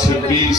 26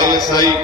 ISI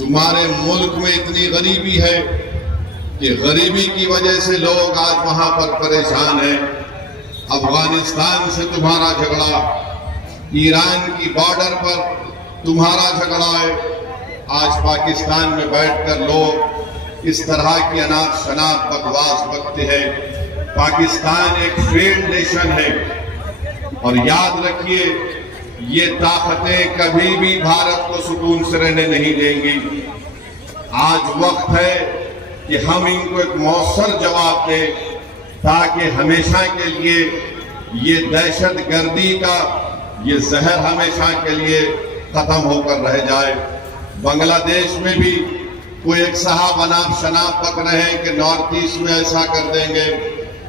تمہارے ملک میں اتنی غریبی ہے کہ غریبی کی وجہ سے لوگ آج وہاں پر پریشان ہیں۔ افغانستان سے تمہارا جھگڑا، ایران کی بارڈر پر تمہارا جھگڑا ہے۔ آج پاکستان میں بیٹھ کر لوگ اس طرح کی اناپ شناپ بکواس بکتے ہیں۔ پاکستان ایک فیلڈ نیشن ہے، اور یاد رکھیے یہ طاقتیں کبھی بھی بھارت کو سکون سے رہنے نہیں دیں گی۔ آج وقت ہے کہ ہم ان کو ایک مؤثر جواب دیں تاکہ ہمیشہ کے لیے یہ دہشت گردی کا یہ زہر ہمیشہ کے لیے ختم ہو کر رہ جائے۔ بنگلہ دیش میں بھی کوئی ایک صاحب اناپ شناپ بک رہے ہیں کہ نارتھ ایسٹ میں ایسا کر دیں گے۔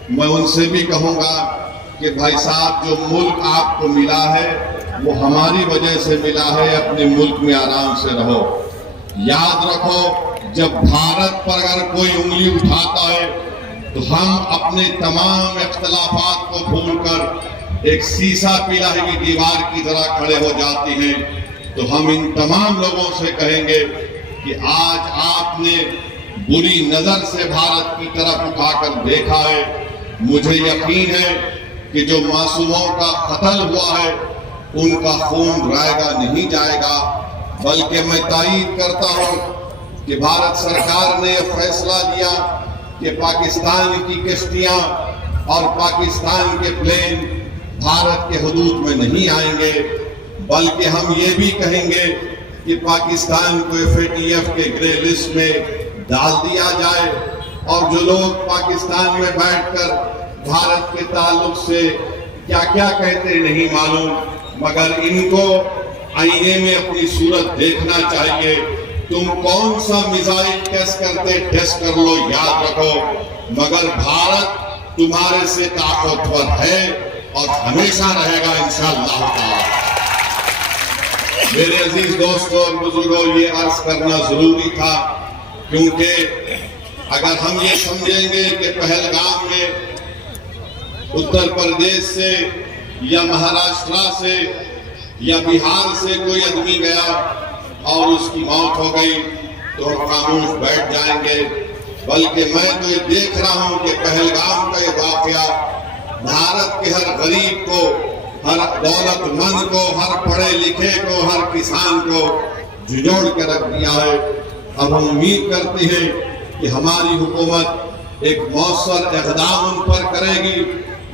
میں ان سے بھی کہوں گا کہ بھائی صاحب، جو ملک آپ کو ملا ہے وہ ہماری وجہ سے ملا ہے، اپنے ملک میں آرام سے رہو۔ یاد رکھو، جب بھارت پر اگر کوئی انگلی اٹھاتا ہے تو ہم اپنے تمام اختلافات کو بھول کر ایک سیسا پیلا کی دیوار کی طرح کھڑے ہو جاتے ہیں۔ تو ہم ان تمام لوگوں سے کہیں گے کہ آج آپ نے بری نظر سے بھارت کی طرف اٹھا کر دیکھا ہے۔ مجھے یقین ہے کہ جو معصوموں کا قتل ہوا ہے ان کا خون رائے گا نہیں جائے گا، بلکہ میں تائید کرتا ہوں کہ بھارت سرکار نے یہ فیصلہ لیا کہ پاکستان کی کشتیاں اور پاکستان کے پلین بھارت کے حدود میں نہیں آئیں گے، بلکہ ہم یہ بھی کہیں گے کہ پاکستان کو FATF کے گرے لسٹ میں ڈال دیا جائے، اور جو لوگ پاکستان میں بیٹھ کر بھارت کے تعلق سے کیا کیا کہتے نہیں معلوم، مگر ان کو آئینے میں اپنی صورت دیکھنا چاہیے۔ تم کون سا میزائل ٹیسٹ کرتے ٹیسٹ کر لو، یاد رکھو، مگر بھارت تمہارے سے طاقتور ہے اور ہمیشہ رہے گا انشاءاللہ تعالی۔ میرے عزیز دوستوں اور بزرگوں، یہ عرض کرنا ضروری تھا، کیونکہ اگر ہم یہ سمجھیں گے کہ پہلگام میں اتر پردیش سے یا مہاراشٹرا سے یا بہار سے کوئی آدمی گیا اور اس کی موت ہو گئی تو ہم خاموش بیٹھ جائیں گے، بلکہ میں تو یہ دیکھ رہا ہوں کہ پہلگام کا یہ واقعہ بھارت کے ہر غریب کو، ہر دولت مند کو، ہر پڑھے لکھے کو، ہر کسان کو جھنجھوڑ کے رکھ دیا ہے۔ اب ہم امید کرتے ہیں کہ ہماری حکومت ایک مؤثر اقدام ان پر کرے گی،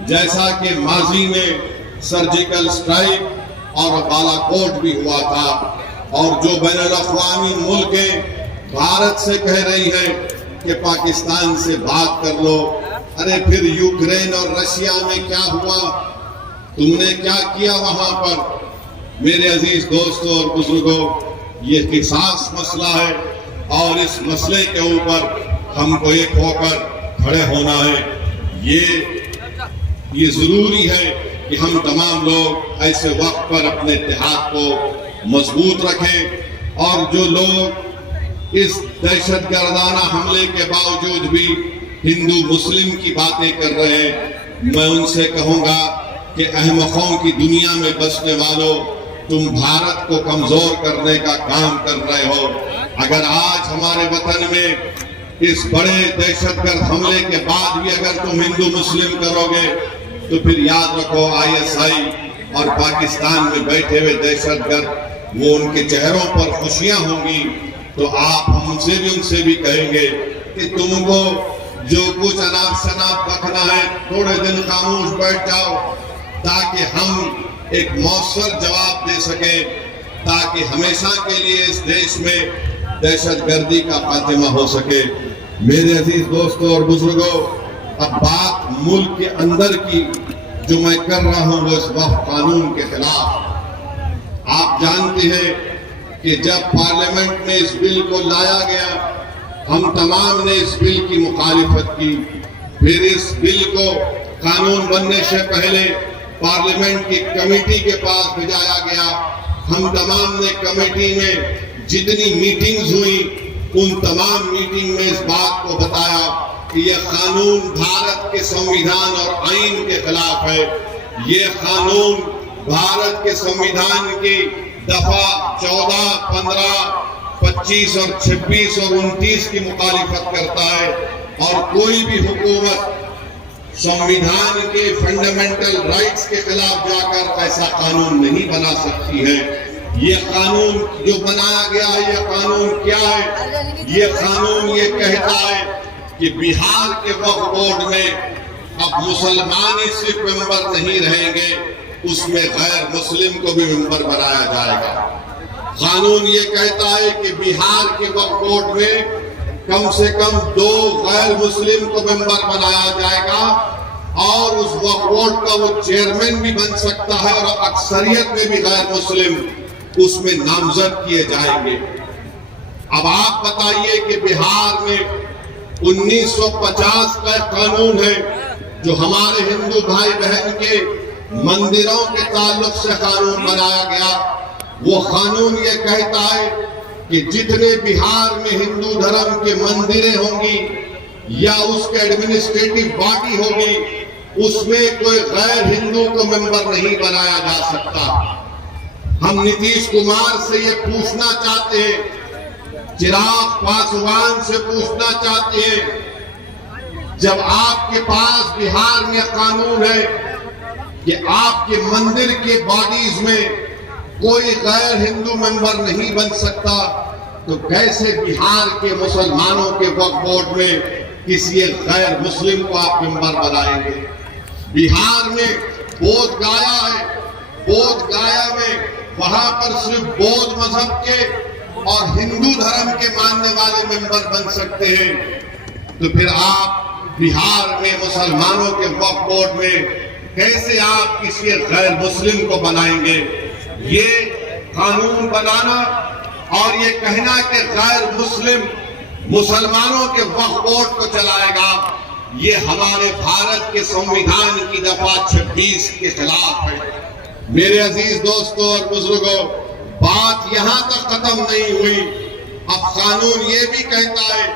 جیسا کہ ماضی میں سرجیکل اسٹرائک اور بالا کوٹ بھی ہوا تھا، اور جو بین الاقوامی ملکیں بھارت سے کہہ رہی ہیں کہ پاکستان سے بات کر لو، ارے پھر یوکرین اور رشیا میں کیا ہوا، تم نے کیا کیا وہاں پر؟ میرے عزیز دوستوں اور بزرگوں، یہ حساس مسئلہ ہے، اور اس مسئلے کے اوپر ہم کو ایک ہو کر کھڑے ہونا ہے۔ یہ ضروری ہے کہ ہم تمام لوگ ایسے وقت پر اپنے اتحاد کو مضبوط رکھیں، اور جو لوگ اس دہشت گردانہ حملے کے باوجود بھی ہندو مسلم کی باتیں کر رہے ہیں، میں ان سے کہوں گا کہ احمقوں کی دنیا میں بسنے والوں، تم بھارت کو کمزور کرنے کا کام کر رہے ہو۔ اگر آج ہمارے وطن میں اس بڑے دہشت گرد حملے کے بعد بھی اگر تم ہندو مسلم کرو گے تو پھر یاد رکھو ISI اور پاکستان میں بیٹھے ہوئے دہشت گرد، وہ ان کے چہروں پر خوشیاں ہوں گی، تو آپ ہم سے بھی ان سے بھی کہیں گے کہ تم کو جو کچھ اناپ شناپ رکھنا ہے تھوڑے دن خاموش بیٹھ جاؤ، تاکہ ہم ایک مؤثر جواب دے سکیں، تاکہ ہمیشہ کے لیے اس دیش میں دہشت گردی کا خاتمہ ہو سکے۔ میرے عزیز دوستوں اور بزرگوں، اب بات ملک کے اندر کی جو میں کر رہا ہوں وہ اس وقت قانون کے خلاف۔ آپ جانتے ہیں کہ جب پارلیمنٹ میں اس بل کو لایا گیا، ہم تمام نے اس بل کی مخالفت کی، پھر اس بل کو قانون بننے سے پہلے پارلیمنٹ کی کمیٹی کے پاس بھیجایا گیا۔ ہم تمام نے کمیٹی میں جتنی میٹنگز ہوئی ان تمام میٹنگ میں اس بات کو بتایا کہ یہ قانون بھارت کے سنویدھان اور آئین کے خلاف ہے۔ یہ قانون بھارت کے سنویدھان کی دفعہ 14، 15 25 اور 26 اور 29 کی مخالفت کرتا ہے، اور کوئی بھی حکومت سمویدھان کے فنڈامنٹل رائٹس کے خلاف جا کر ایسا قانون نہیں بنا سکتی ہے۔ یہ قانون جو بنایا گیا ہے، یہ قانون کیا ہے؟ یہ قانون یہ کہتا ہے کہ بہار کے وقف بورڈ میں اب مسلمان ہی صرف ممبر نہیں رہیں گے، اس میں غیر مسلم کو بھی ممبر بنایا جائے گا۔ قانون یہ کہتا ہے کہ بہار کے وقف بورڈ میں کم سے کم 2 غیر مسلم کو ممبر بنایا جائے گا، اور اس وقف بورڈ کا وہ چیئرمین بھی بن سکتا ہے، اور اکثریت میں بھی غیر مسلم اس میں نامزد کیے جائیں گے۔ اب آپ بتائیے کہ بہار میں 1950 کا قانون ہے جو ہمارے ہندو بھائی بہن کے مندروں کے تعلق سے قانون بنایا گیا۔ وہ قانون یہ کہتا ہے کہ جتنے بہار میں ہندو دھرم کے مندریں ہوں گی یا اس کے ایڈمنسٹریٹو باڈی ہوگی، اس میں کوئی غیر ہندو کو ممبر نہیں بنایا جا سکتا۔ ہم نتیش کمار سے یہ پوچھنا چاہتے ہیں، چراغ پاسوان سے پوچھنا چاہتے ہیں، جب آپ کے پاس بہار میں قانون ہے کہ آپ کے مندر کے باڈیز میں کوئی غیر ہندو ممبر نہیں بن سکتا، تو کیسے بہار کے مسلمانوں کے وقف بورڈ میں کسی غیر مسلم کو آپ ممبر بنائیں گے؟ بہار میں بودھ گایا ہے، بودھ گایا میں وہاں پر صرف بودھ مذہب کے اور ہندو دھرم کے ماننے والے ممبر بن سکتے ہیں، تو پھر آپ بہار میں مسلمانوں کے وقف بورڈ میں کیسے آپ کسی غیر مسلم کو بنائیں گے؟ یہ قانون بنانا اور یہ کہنا کہ غیر مسلم مسلمانوں کے وقف بورڈ کو چلائے گا، یہ ہمارے بھارت کے سمویدھان کی دفعہ 26 کے خلاف ہے۔ میرے عزیز دوستوں اور بزرگوں، بات یہاں تک ختم نہیں ہوئی۔ اب قانون یہ بھی کہتا ہے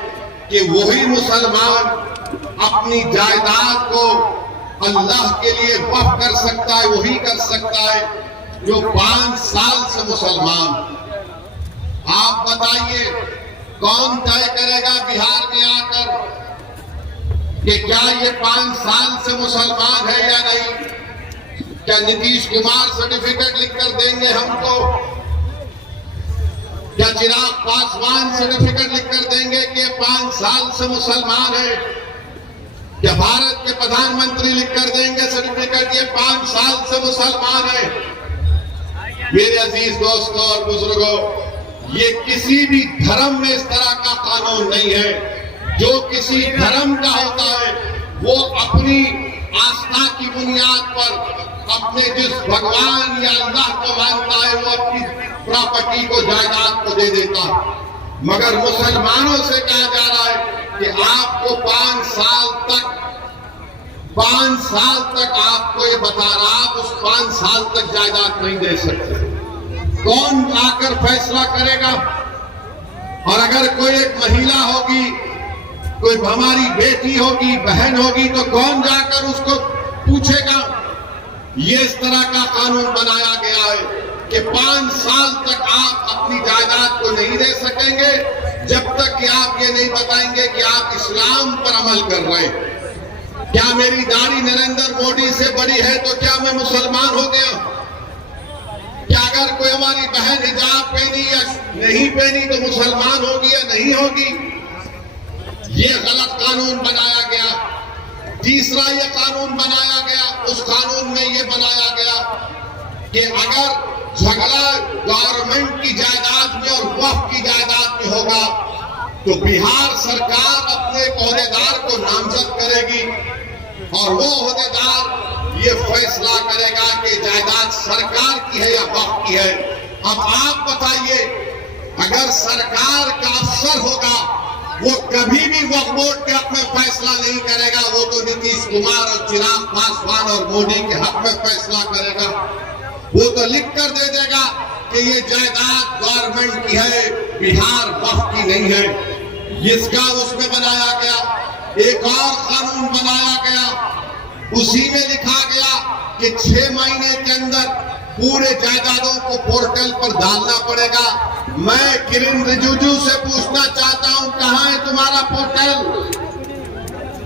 کہ وہی مسلمان اپنی جائیداد کو اللہ کے لیے وقف کر سکتا ہے، وہی کر سکتا ہے جو 5 سال سے مسلمان۔ آپ بتائیے کون طے کرے گا بہار میں آ کر کہ کیا یہ 5 سال سے مسلمان ہے یا نہیں؟ کیا نتیش کمار سرٹیفکیٹ لکھ کر دیں گے ہم کو؟ کیا چراغ پاسوان سرٹیفکیٹ لکھ کر دیں گے کہ 5 سال سے مسلمان ہے؟ کیا بھارت کے پردھان منتری لکھ کر دیں گے سرٹیفکیٹ یہ 5 سال سے مسلمان ہے؟ میرے عزیز دوستوں اور بزرگوں، یہ کسی بھی دھرم میں اس طرح کا قانون نہیں ہے۔ جو کسی دھرم کا ہوتا ہے وہ اپنی آستھا کی بنیاد پر اپنے جس بھگوان یا اللہ کو مانتا ہے وہ اپنی پراپرٹی کو، جائیداد کو دے دیتا ہے۔ مگر مسلمانوں سے کہا جا رہا ہے کہ آپ کو 5 سال تک آپ کو یہ بتا رہا، آپ اس 5 سال تک جائیداد نہیں دے سکتے۔ کون آ کر فیصلہ کرے گا؟ اور اگر کوئی ایک مہیلا ہوگی، کوئی ہماری بیٹی ہوگی، بہن ہوگی، تو کون جا کر اس کو پوچھے گا؟ یہ اس طرح کا قانون بنایا گیا ہے کہ 5 سال تک آپ اپنی جائیداد کو نہیں دے سکیں گے جب تک کہ آپ یہ نہیں بتائیں گے کہ آپ اسلام پر عمل کر رہے ہیں۔ کیا میری داڑھی نریندر مودی سے بڑی ہے تو کیا میں مسلمان ہو گیا؟ کیا اگر کوئی ہماری بہن حجاب پہنی یا نہیں پہنی تو مسلمان ہوگی یا نہیں ہوگی؟ یہ غلط قانون بنایا گیا۔ تیسرا یہ قانون بنایا گیا، اس قانون میں یہ بنایا گیا کہ اگر جھگڑا گورنمنٹ کی جائیداد میں اور وقف کی جائیداد میں ہوگا تو بہار سرکار اپنے عہدیدار کو نامزد کرے گی اور وہ عہدیدار یہ فیصلہ کرے گا کہ جائیداد سرکار کی ہے یا وقف کی ہے۔ اب آپ بتائیے، اگر سرکار کا افسر ہوگا وہ کبھی بھی وقف بورڈ کے حق میں فیصلہ نہیں کرے گا، وہ تو نتیش کمار اور چراغ پاسوان اور مودی کے حق میں فیصلہ کرے گا۔ وہ تو لکھ کر دے دے گا کہ یہ جائیداد گورنمنٹ کی ہے، بہار وقف کی نہیں ہے۔ اس کا اس میں بنایا گیا۔ ایک اور قانون بنایا گیا، اسی میں لکھا گیا کہ 6 مہینے کے اندر پورے جائیدادوں کو پورٹل پر ڈالنا پڑے گا۔ میں کرن رجیجو سے پوچھنا چاہتا ہوں، کہاں ہے تمہارا پورٹل؟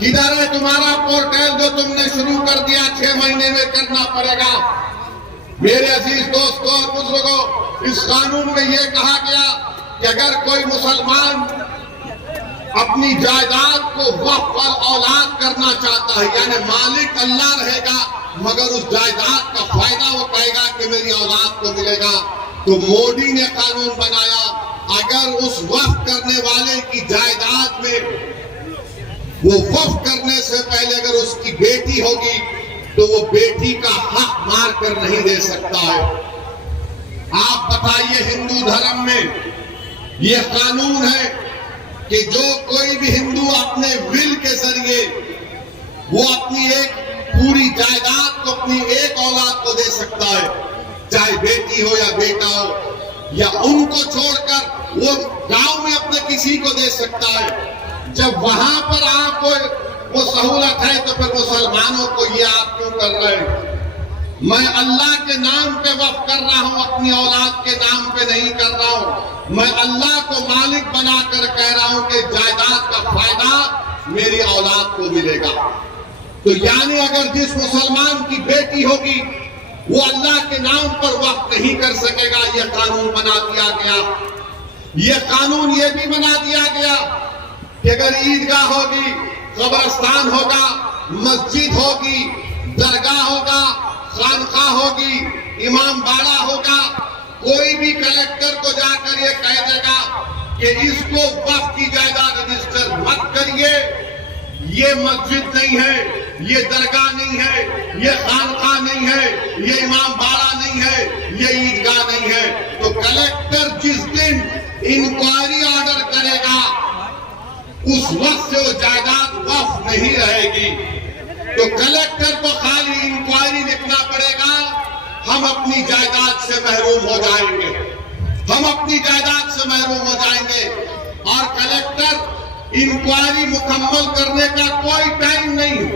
کدھر ہے تمہارا پورٹل جو تم نے شروع کر دیا؟ 6 مہینے میں کرنا پڑے گا۔ میرے عزیز دوستوں اور بزرگوں، اس قانون میں یہ کہا گیا کہ اگر کوئی مسلمان اپنی جائیداد کو وقف الاولاد کرنا چاہتا ہے، یعنی مالک اللہ رہے گا مگر اس جائیداد کا فائدہ وہ کہے گا کہ میری اولاد کو ملے گا، تو مودی نے قانون بنایا اگر اس وقف کرنے والے کی جائیداد میں وہ وقف کرنے سے پہلے اگر اس کی بیٹی ہوگی تو وہ بیٹی کا حق مار کر نہیں دے سکتا ہے۔ آپ بتائیے، ہندو دھرم میں یہ قانون ہے کہ جو کوئی بھی ہندو اپنے ول کے ذریعے وہ اپنی ایک پوری جائیداد کو اپنی ایک اولاد کو دے سکتا ہے، چاہے بیٹی ہو یا بیٹا ہو، یا ان کو چھوڑ کر وہ گاؤں میں اپنے کسی کو دے سکتا ہے۔ جب وہاں پر آپ کو وہ سہولت ہے تو پھر مسلمانوں کو یہ آپ کیوں کر رہے ہیں؟ میں اللہ کے نام پہ وقف کر رہا ہوں، اپنی اولاد کے نام پہ نہیں کر رہا ہوں۔ میں اللہ کو مالک بنا کر کہہ رہا ہوں کہ جائیداد کا فائدہ میری اولاد کو ملے گا۔ تو یعنی اگر جس مسلمان کی بیٹی ہوگی وہ اللہ کے نام پر وقف نہیں کر سکے گا، یہ قانون بنا دیا گیا۔ یہ قانون یہ بھی بنا دیا گیا کہ اگر عیدگاہ ہوگی، قبرستان ہوگا، مسجد ہوگی، درگاہ ہوگا، خانقاہ ہوگی، امام باڑہ ہوگا، کوئی بھی کلیکٹر کو جا کر یہ کہہ دے گا کہ اس کو وقف کی جائیداد رجسٹر مت کریے، یہ مسجد نہیں ہے، یہ درگاہ نہیں ہے، یہ خانقاہ نہیں ہے، یہ امام باڑہ نہیں ہے، یہ عیدگاہ نہیں ہے، تو کلیکٹر جس دن انکوائری آرڈر کرے گا اس وقت سے وہ جائیداد وقف نہیں رہے گی۔ تو کلیکٹر کو خالی انکوائری لکھنا پڑے گا، ہم اپنی جائیداد سے محروم ہو جائیں گے، ہم اپنی جائیداد سے محروم ہو جائیں گے۔ اور کلیکٹر انکوائری مکمل کرنے کا کوئی ٹائم نہیں،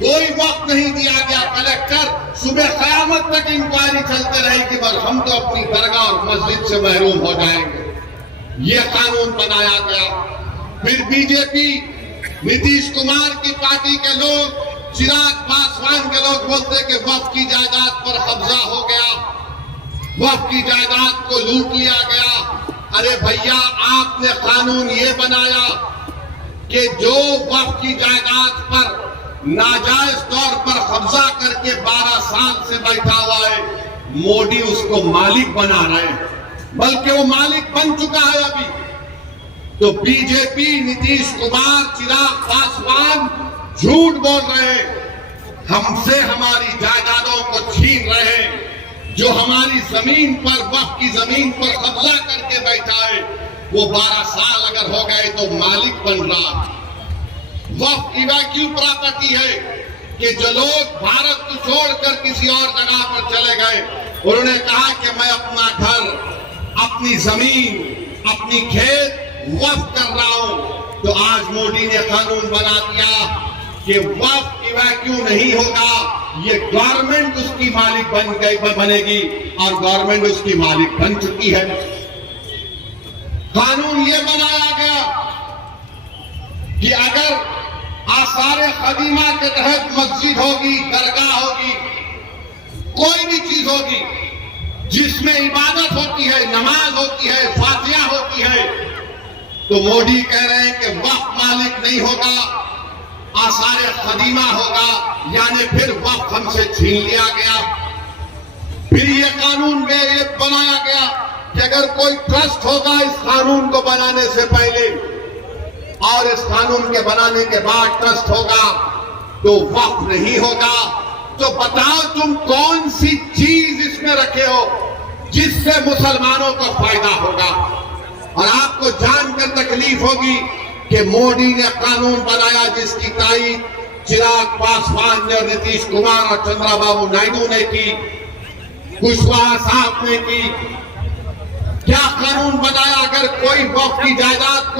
کوئی وقت نہیں دیا گیا۔ کلیکٹر صبح قیامت تک انکوائری چلتے رہے گی، پر ہم تو اپنی درگاہ اور مسجد سے محروم ہو جائیں گے۔ یہ قانون بنایا گیا۔ پھر بی جے پی نتیش کمار کی پارٹی کے لوگ، چراغ پاسوان کے لوگ بولتے کہ وقف کی جائیداد پر قبضہ ہو گیا، وقف کی جائیداد کو لوٹ لیا گیا۔ ارے بھیا، آپ نے قانون یہ بنایا کہ جو وقف کی جائیداد پر ناجائز طور پر قبضہ کر کے 12 سال سے بیٹھا ہوا ہے، مودی اس کو مالک بنا رہے ہیں، بلکہ وہ مالک بن چکا ہے ابھی۔ تو بی جے پی، نتیش کمار، چراغ پاسوان جھوٹ بول رہے ہیں، ہم سے ہماری جائیدادوں کو چھین رہے ہیں۔ جو ہماری زمین پر، وقف کی زمین پر قبضہ کر کے بیٹھا ہے، وہ 12 سال اگر ہو گئے تو مالک بن رہا۔ وقف ایویکیو پراپرٹی ہے کہ جو لوگ بھارت کو چھوڑ کر کسی اور جگہ پر چلے گئے، انہوں نے کہا کہ میں اپنا گھر، اپنی زمین، اپنی کھیت وقف کر رہا ہوں، تو آج مودی نے قانون بنا دیا کہ وقف ایویکیو نہیں ہوگا، یہ گورنمنٹ اس کی مالک بنے گی، اور گورنمنٹ اس کی مالک بن چکی ہے۔ قانون یہ بنایا گیا کہ اگر آثار قدیمہ کے تحت مسجد ہوگی، درگاہ ہوگی، کوئی بھی چیز ہوگی جس میں عبادت ہوتی ہے، نماز ہوتی ہے، فاتحہ ہوتی ہے، تو مودی کہہ رہے ہیں کہ وقف مالک نہیں ہوگا، آثار قدیمہ ہوگا، یعنی پھر وقف ہم سے چھین لیا گیا۔ پھر یہ قانون میں یہ بنایا گیا کہ اگر کوئی ٹرسٹ ہوگا اس قانون کو بنانے سے پہلے اور اس قانون کے بنانے کے بعد ٹرسٹ ہوگا تو وقف نہیں ہوگا۔ تو بتاؤ تم کون سی چیز اس میں رکھے ہو جس سے مسلمانوں کو فائدہ ہوگا؟ اور آپ کو جان کر تکلیف ہوگی کہ مودی نے قانون بنایا جس کی تائید چراغ پاسوان نے اور نتیش کمار اور چندرا بابو نائیڈو نے کی، کشواہا صاحب نے کی۔ کیا قانون بنایا؟ اگر کوئی وقف کی جائیداد کو